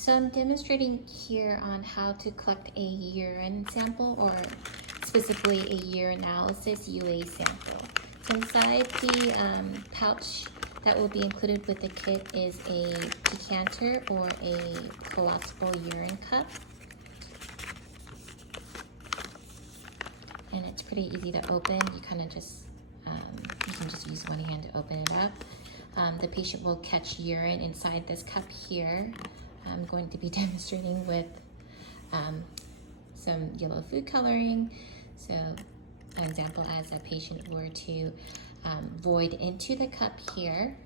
So I'm demonstrating here on how to collect a urine sample, or specifically a urinalysis UA sample. So inside the pouch that will be included with the kit is a decanter or a collapsible urine cup. And it's pretty easy to open. You kind of just, you can just use one hand to open it up. The patient will catch urine inside this cup here. I'm going to be demonstrating with some yellow food coloring. So an example, as a patient were to void into the cup here,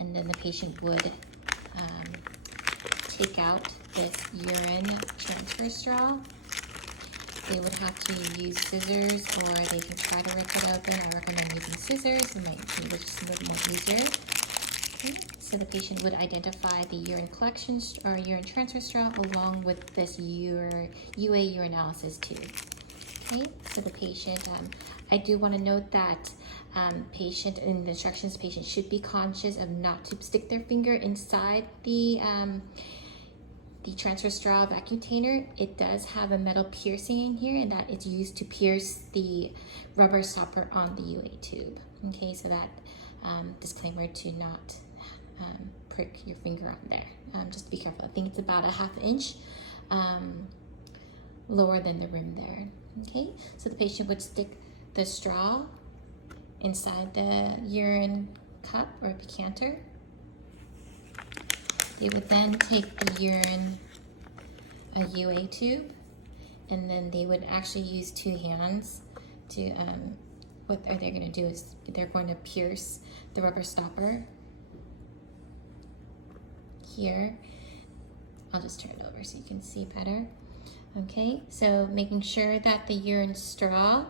and then the patient would take out this urine transfer straw. They would have to use scissors, or they can try to rip it open. I recommend using scissors. It might be just a little more easier. Okay. So the patient would identify the urine collection or urine transfer straw along with this UA urinalysis tube. Okay, so the patient, I do want to note that patient, in the instructions, patient should be conscious of not to stick their finger inside the transfer straw vacuum container. It does have a metal piercing in here, and that is used to pierce the rubber stopper on the UA tube. Okay, so that disclaimer to not prick your finger on there. Just be careful. I think it's about a ½ inch lower than the rim there. Okay, so the patient would stick the straw inside the urine cup or decanter. They would then take the urine, a UA tube, and then they would actually use two hands to, what they're going to do is they're going to pierce the rubber stopper here. I'll just turn it over so you can see better. Okay, so making sure that the urine straw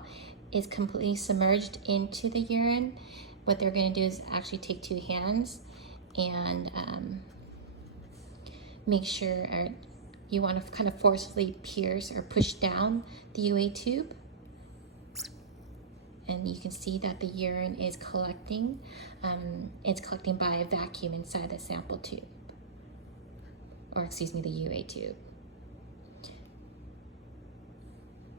is completely submerged into the urine. What they're going to do is actually take two hands and make sure, or you want to kind of forcefully pierce or push down the UA tube. And you can see that the urine is collecting. It's collecting by a vacuum inside the sample tube, or excuse me, the UA tube.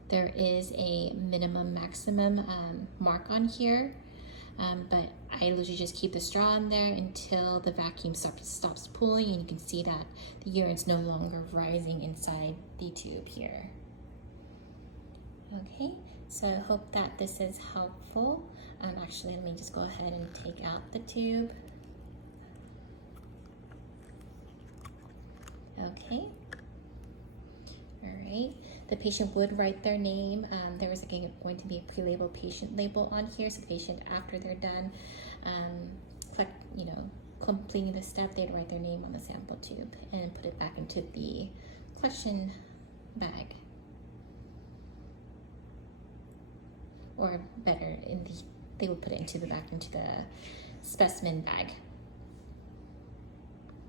There is a minimum maximum mark on here, but I usually just keep the straw in there until the vacuum stops pulling, and you can see that the urine's no longer rising inside the tube here. Okay, so I hope that this is helpful. Actually, let me just go ahead and take out the tube. Okay. All right. The patient would write their name. There is going to be a pre-labeled patient label on here, so the patient, after they're done completing the step, they'd write their name on the sample tube and put it back into the collection bag, or better, they would put it into the specimen bag.